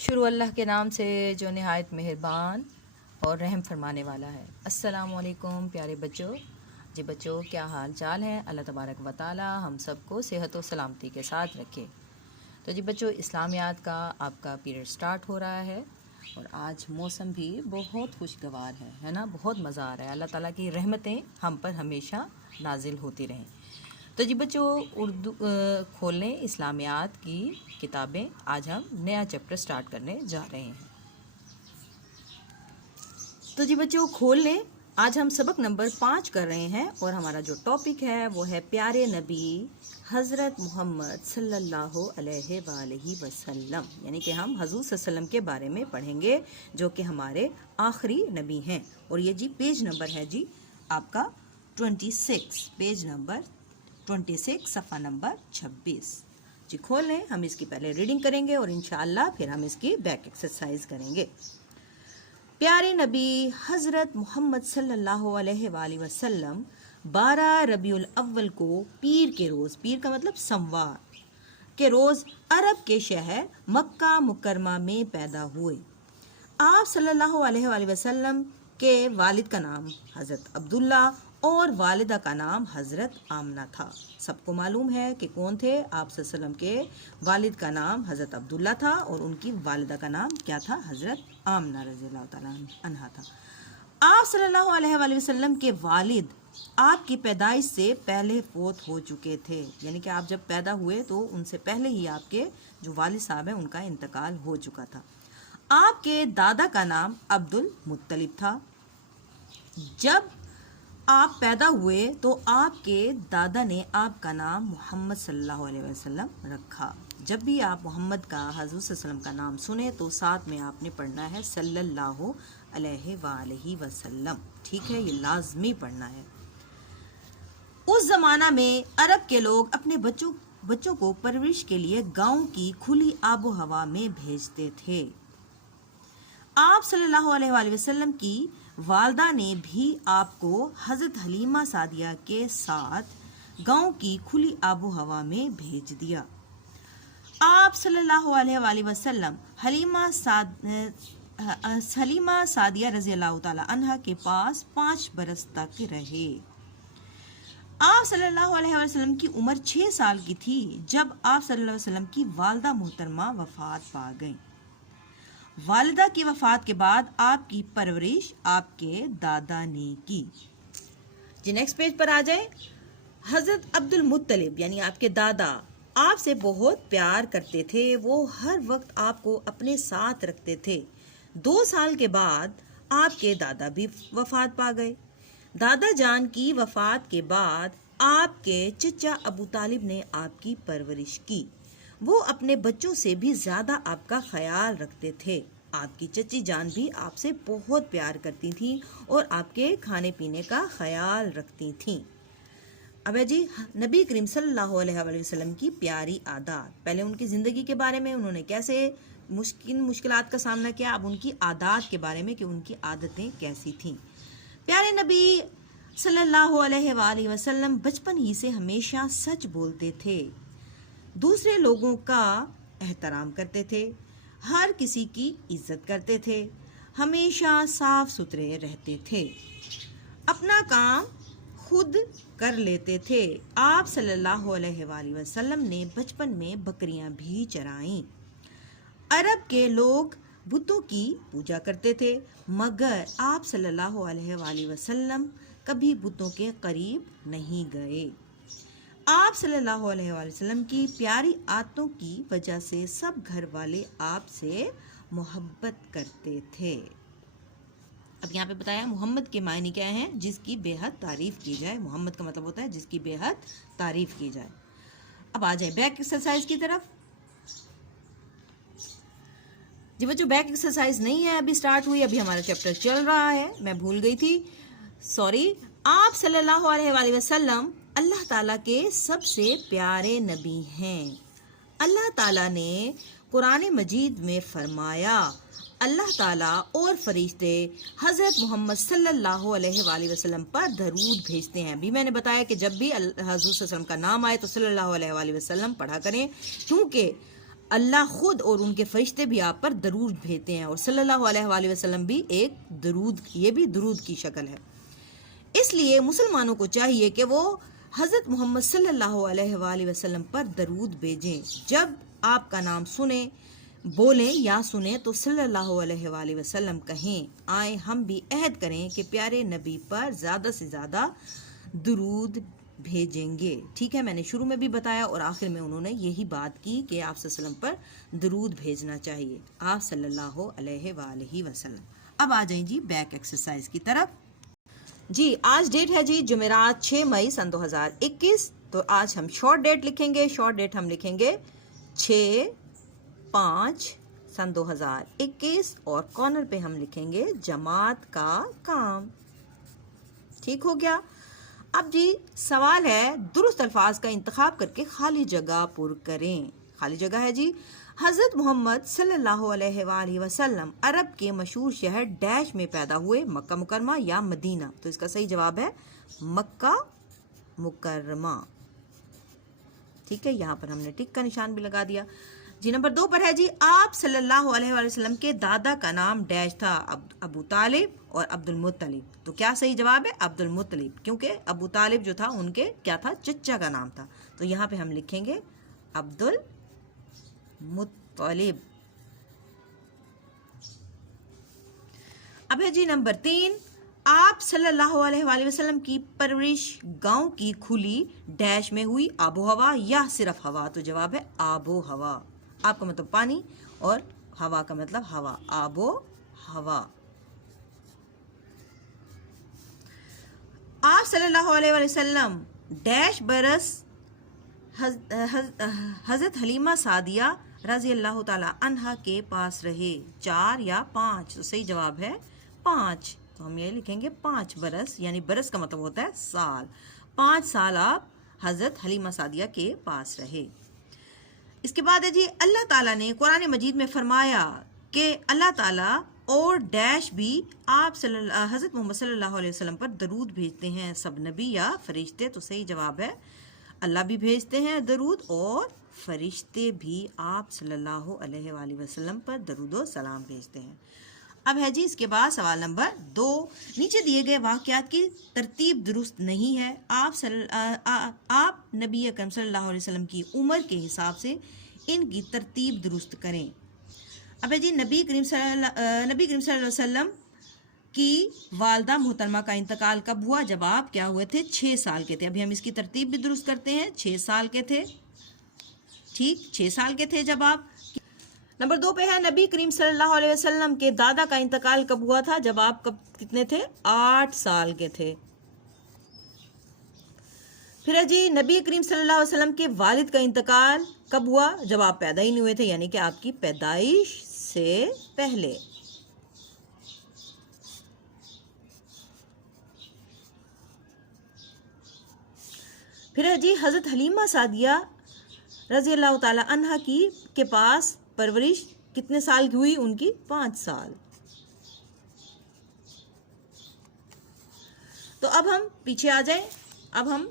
شروع اللہ کے نام سے جو نہایت مہربان اور رحم فرمانے والا ہے۔ السلام علیکم پیارے بچوں۔ جی بچوں، کیا حال چال ہے؟ اللہ تبارک و تعالی ہم سب کو صحت و سلامتی کے ساتھ رکھے۔ تو جی بچوں، اسلامیات کا آپ کا پیریڈ سٹارٹ ہو رہا ہے اور آج موسم بھی بہت خوشگوار ہے نا، بہت مزہ آ رہا ہے۔ اللہ تعالیٰ کی رحمتیں ہم پر ہمیشہ نازل ہوتی رہیں۔ تو جی بچوں، اردو کھول لیں اسلامیات کی کتابیں۔ آج ہم نیا چیپٹر سٹارٹ کرنے جا رہے ہیں۔ تو جی بچوں کھول لیں، آج ہم سبق نمبر 5 کر رہے ہیں اور ہمارا جو ٹاپک ہے وہ ہے پیارے نبی حضرت محمد صلی اللہ علیہ وآلہ وسلم، یعنی کہ ہم حضور صلی اللہ علیہ وسلم کے بارے میں پڑھیں گے جو کہ ہمارے آخری نبی ہیں۔ اور یہ جی پیج نمبر ہے جی آپ کا 26، پیج نمبر 26، صفحہ نمبر 26۔ جی کھول لیں، ہم اس کی پہلے ریڈنگ کریں گے اور انشاءاللہ پھر ہم اس کی بیک ایکسرسائز کریں گے۔ پیارے نبی حضرت محمد صلی اللہ علیہ وآلہ وسلم 12 ربیع الاول کو پیر کے روز، پیر کا مطلب سموار کے روز، عرب کے شہر مکہ مکرمہ میں پیدا ہوئے۔ آپ صلی اللہ علیہ وآلہ وسلم کے والد کا نام حضرت عبداللہ اور والدہ کا نام حضرت آمنہ تھا۔ سب کو معلوم ہے کہ کون تھے؟ آپ صلی اللہ علیہ وسلم کے والد کا نام حضرت عبداللہ تھا اور ان کی والدہ کا نام کیا تھا؟ حضرت آمنہ رضی اللہ تعالیٰ عنہا تھا۔ آپ صلی اللہ علیہ وآلہ وسلم کے والد آپ کی پیدائش سے پہلے فوت ہو چکے تھے، یعنی کہ آپ جب پیدا ہوئے تو ان سے پہلے ہی آپ کے جو والد صاحب ہیں ان کا انتقال ہو چکا تھا۔ آپ کے دادا کا نام عبد المطلب تھا۔ جب آپ پیدا ہوئے تو آپ کے دادا نے آپ کا نام محمد صلی اللہ علیہ وسلم رکھا۔ جب بھی آپ محمد کا، حضور صلی اللہ علیہ وسلم کا نام سنیں تو ساتھ میں آپ نے پڑھنا ہے صلی اللہ علیہ وآلہ وسلم، ٹھیک ہے؟ یہ لازمی پڑھنا ہے۔ اس زمانہ میں عرب کے لوگ اپنے بچوں کو پرورش کے لیے گاؤں کی کھلی آب و ہوا میں بھیجتے تھے۔ آپ صلی اللہ علیہ وآلہ وسلم کی والدہ نے بھی آپ کو حضرت حلیمہ سعدیہ کے ساتھ گاؤں کی کھلی آب و ہوا میں بھیج دیا۔ آپ صلی اللہ علیہ وآلہ وسلم حلیمہ سعدیہ رضی اللہ تعالی عنہا کے پاس 5 برس تک رہے۔ آپ صلی اللہ علیہ وسلم کی عمر 6 سال کی تھی جب آپ صلی اللہ علیہ وسلم کی والدہ محترمہ وفات پا گئیں۔ والدہ کی وفات کے بعد آپ کی پرورش آپ کے دادا نے کی۔ جی نیکسٹ پیج پر آ جائیں۔ حضرت عبد المطلب یعنی آپ کے دادا آپ سے بہت پیار کرتے تھے، وہ ہر وقت آپ کو اپنے ساتھ رکھتے تھے۔ 2 سال کے بعد آپ کے دادا بھی وفات پا گئے۔ دادا جان کی وفات کے بعد آپ کے چچا ابو طالب نے آپ کی پرورش کی۔ وہ اپنے بچوں سے بھی زیادہ آپ کا خیال رکھتے تھے۔ آپ کی چچی جان بھی آپ سے بہت پیار کرتی تھیں اور آپ کے کھانے پینے کا خیال رکھتی تھیں۔ اب ہے جی نبی کریم صلی اللہ علیہ وآلہ وسلم کی پیاری عادات۔ پہلے ان کی زندگی کے بارے میں، انہوں نے کیسے مشکلات کا سامنا کیا، اب ان کی عادات کے بارے میں کہ ان کی عادتیں کیسی تھیں۔ پیارے نبی صلی اللہ علیہ وآلہ وسلم بچپن ہی سے ہمیشہ سچ بولتے تھے، دوسرے لوگوں کا احترام کرتے تھے، ہر کسی کی عزت کرتے تھے، ہمیشہ صاف ستھرے رہتے تھے، اپنا کام خود کر لیتے تھے۔ آپ صلی اللہ علیہ وآلہ وسلم نے بچپن میں بکریاں بھی چرائیں۔ عرب کے لوگ بتوں کی پوجا کرتے تھے مگر آپ صلی اللہ علیہ وآلہ وسلم کبھی بتوں کے قریب نہیں گئے۔ آپ صلی اللہ علیہ وآلہ وسلم کی پیاری عادتوں کی وجہ سے سب گھر والے آپ سے محبت کرتے تھے۔ اب یہاں پہ بتایا محمد کے معنی کیا ہیں؟ جس کی بے حد تعریف کی جائے۔ محمد کا مطلب ہوتا ہے جس کی بے حد تعریف کی جائے۔ اب آ جائیں بیک ایکسرسائز کی طرف۔ جی بچوں بیک ایکسرسائز نہیں ہے، ابھی سٹارٹ ہوئی، ابھی ہمارا چیپٹر چل رہا ہے، میں بھول گئی تھی، سوری۔ آپ صلی اللہ علیہ وآلہ وسلم اللہ تعالیٰ کے سب سے پیارے نبی ہیں۔ اللہ تعالیٰ نے قرآن مجید میں فرمایا، اللہ تعالیٰ اور فرشتے حضرت محمد صلی اللہ علیہ وآلہ وسلم پر درود بھیجتے ہیں۔ ابھی میں نے بتایا کہ جب بھی حضور صلی اللہ علیہ وسلم کا نام آئے تو صلی اللہ علیہ وآلہ وسلم پڑھا کریں، کیونکہ اللہ خود اور ان کے فرشتے بھی آپ پر درود بھیجتے ہیں، اور صلی اللہ علیہ وآلہ وسلم بھی ایک درود، یہ بھی درود کی شکل ہے۔ اس لیے مسلمانوں کو چاہیے کہ وہ حضرت محمد صلی اللہ علیہ وآلہ وسلم پر درود بھیجیں۔ جب آپ کا نام سنیں، بولیں یا سنیں تو صلی اللہ علیہ وآلہ وسلم کہیں۔ آئیں ہم بھی عہد کریں کہ پیارے نبی پر زیادہ سے زیادہ درود بھیجیں گے۔ ٹھیک ہے، میں نے شروع میں بھی بتایا اور آخر میں انہوں نے یہی بات کی کہ آپ صلی اللہ علیہ وسلم پر درود بھیجنا چاہیے، آپ صلی اللہ علیہ وآلہ وسلم۔ اب آ جائیں جی بیک ایکسرسائز کی طرف۔ جی آج ڈیٹ ہے جی جمعرات 6 مئی سن 2021، تو آج ہم شارٹ ڈیٹ لکھیں گے۔ شارٹ ڈیٹ ہم لکھیں گے 6/5 سن 2021، اور کارنر پہ ہم لکھیں گے جماعت کا کام۔ ٹھیک ہو گیا؟ اب جی سوال ہے، درست الفاظ کا انتخاب کر کے خالی جگہ پر کریں۔ خالی جگہ ہے جی، حضرت محمد صلی اللہ علیہ وآلہ وسلم عرب کے مشہور شہر ڈیش میں پیدا ہوئے، مکہ مکرمہ یا مدینہ؟ تو اس کا صحیح جواب ہے مکہ مکرمہ۔ ٹھیک ہے، یہاں پر ہم نے ٹک کا نشان بھی لگا دیا۔ جی نمبر 2 پر ہے جی، آپ صلی اللہ علیہ وآلہ وسلم کے دادا کا نام ڈیش تھا، ابو طالب اور عبد المطلب؟ تو کیا صحیح جواب ہے عبد المطلب، کیونکہ ابو طالب جو تھا ان کے کیا تھا، چچا کا نام تھا، تو یہاں پہ ہم لکھیں گے عبد المطلب۔ اب ہے جی نمبر 3، آپ صلی اللہ علیہ وآلہ وسلم کی پرورش گاؤں کی کھلی ڈیش میں ہوئی، آب و ہوا یا صرف ہوا؟ تو جواب ہے آب و ہوا۔ آپ کا مطلب پانی اور ہوا کا مطلب ہوا، آب و ہوا۔ آپ صلی اللہ علیہ وآلہ وسلم ڈیش برس حضرت حلیمہ سعدیہ رضی اللہ تعالی عنہا کے پاس رہے، 4 یا 5؟ تو صحیح جواب ہے 5، تو ہم یہ لکھیں گے 5 برس، یعنی برس کا مطلب ہوتا ہے سال۔ 5 سال آپ حضرت حلیمہ سعدیہ کے پاس رہے۔ اس کے بعد ہے جی، اللہ تعالیٰ نے قرآن مجید میں فرمایا کہ اللہ تعالیٰ اور ڈیش بھی آپ حضرت محمد صلی اللہ علیہ وسلم پر درود بھیجتے ہیں، سب نبی یا فرشتے؟ تو صحیح جواب ہے اللہ بھی بھیجتے ہیں درود، اور فرشتے بھی آپ صلی اللہ علیہ وآلہ وسلم پر درود و سلام بھیجتے ہیں۔ اب ہے جی اس کے بعد سوال نمبر 2، نیچے دیے گئے واقعات کی ترتیب درست نہیں ہے، آپ نبی اکرم صلی اللہ علیہ وسلم کی عمر کے حساب سے ان کی ترتیب درست کریں۔ اب ہے جی نبی کریم صلی اللہ علیہ وسلم کی والدہ محترمہ کا انتقال کب ہوا؟ جب آپ کیا ہوئے تھے؟ 6 سال کے تھے۔ ابھی ہم اس کی ترتیب بھی درست کرتے ہیں، 6 سال کے تھے۔ ٹھیک، 6 سال کے تھے جب آپ۔ نمبر 2 پہ ہے، نبی کریم صلی اللہ علیہ وسلم کے دادا کا انتقال کب ہوا تھا؟ جب آپ کتنے تھے؟ 8 سال کے تھے۔ پھر ہے جی نبی کریم صلی اللہ علیہ وسلم کے والد کا انتقال کب ہوا؟ جب آپ پیدا ہی نہیں ہوئے تھے، یعنی کہ آپ کی پیدائش سے پہلے۔ پھر ہے جی حضرت حلیمہ سعدیہ رضی اللہ تعالی عنہا کے پاس پرورش کتنے سال کی ہوئی؟ ان کی 5 سال۔ تو اب ہم پیچھے آ جائیں، اب ہم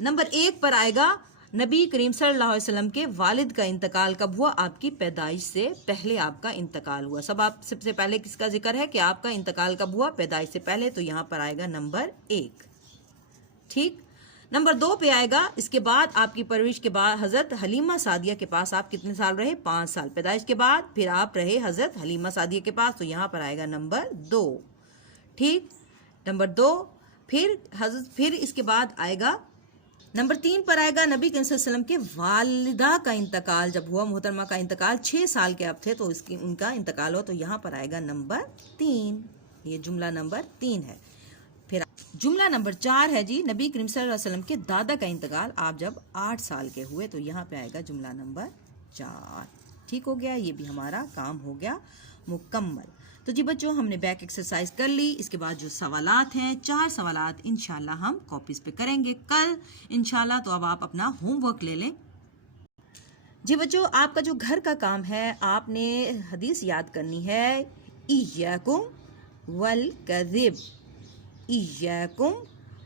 نمبر 1 پر آئے گا، نبی کریم صلی اللہ علیہ وسلم کے والد کا انتقال کب ہوا؟ آپ کی پیدائش سے پہلے آپ کا انتقال ہوا۔ سب سے پہلے کس کا ذکر ہے کہ آپ کا انتقال کب ہوا؟ پیدائش سے پہلے، تو یہاں پر آئے گا نمبر 1۔ ٹھیک، نمبر 2 پہ آئے گا، اس کے بعد آپ کی پرورش کے بعد حضرت حلیمہ سعدیہ کے پاس آپ کتنے سال رہے؟ 5 سال۔ پیدائش کے بعد پھر آپ رہے حضرت حلیمہ سعدیہ کے پاس، تو یہاں پر آئے گا نمبر 2۔ ٹھیک، نمبر 2، پھر اس کے بعد آئے گا نمبر 3 پر آئے گا، نبی کریم صلی اللہ علیہ وسلم کے والدہ کا انتقال جب ہوا، محترمہ کا انتقال 6 سال کے اب تھے، تو ان کا انتقال ہوا، تو یہاں پر آئے گا نمبر 3۔ یہ جملہ نمبر 3 ہے۔ پھر جملہ نمبر 4 ہے جی، نبی کریم صلی اللہ علیہ وسلم کے دادا کا انتقال آپ جب 8 سال کے ہوئے، تو یہاں پہ آئے گا جملہ نمبر 4۔ ٹھیک ہو گیا، یہ بھی ہمارا کام ہو گیا مکمل۔ تو جی بچوں، ہم نے بیک ایکسرسائز کر لی۔ اس کے بعد جو سوالات ہیں، 4 سوالات انشاءاللہ ہم کاپیز پہ کریں گے کل انشاءاللہ، تو اب آپ اپنا ہوم ورک لے لیں۔ جی بچوں، آپ کا جو گھر کا کام ہے، آپ نے حدیث یاد کرنی ہے، ایاکم والکذب، ایاکم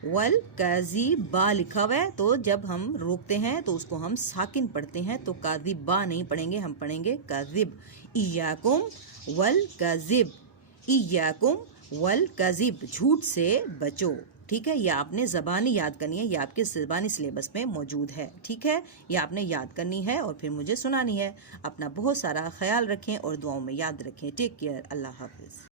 والکذبا لکھا ہوا ہے، تو جب ہم روکتے ہیں تو اس کو ہم ساکن پڑھتے ہیں، تو کاذبا نہیں پڑھیں گے، ہم پڑھیں گے کاذب. ایاکم والکذب، ایاکم والکذب، جھوٹ سے بچو. ٹھیک ہے، یہ آپ نے زبانی یاد کرنی ہے، یہ آپ کے زبانی سلیبس میں موجود ہے. ٹھیک ہے، یہ آپ نے یاد کرنی ہے اور پھر مجھے سنانی ہے. اپنا بہت سارا خیال رکھیں اور دعاؤں میں یاد رکھیں. Take care. اللہ حافظ.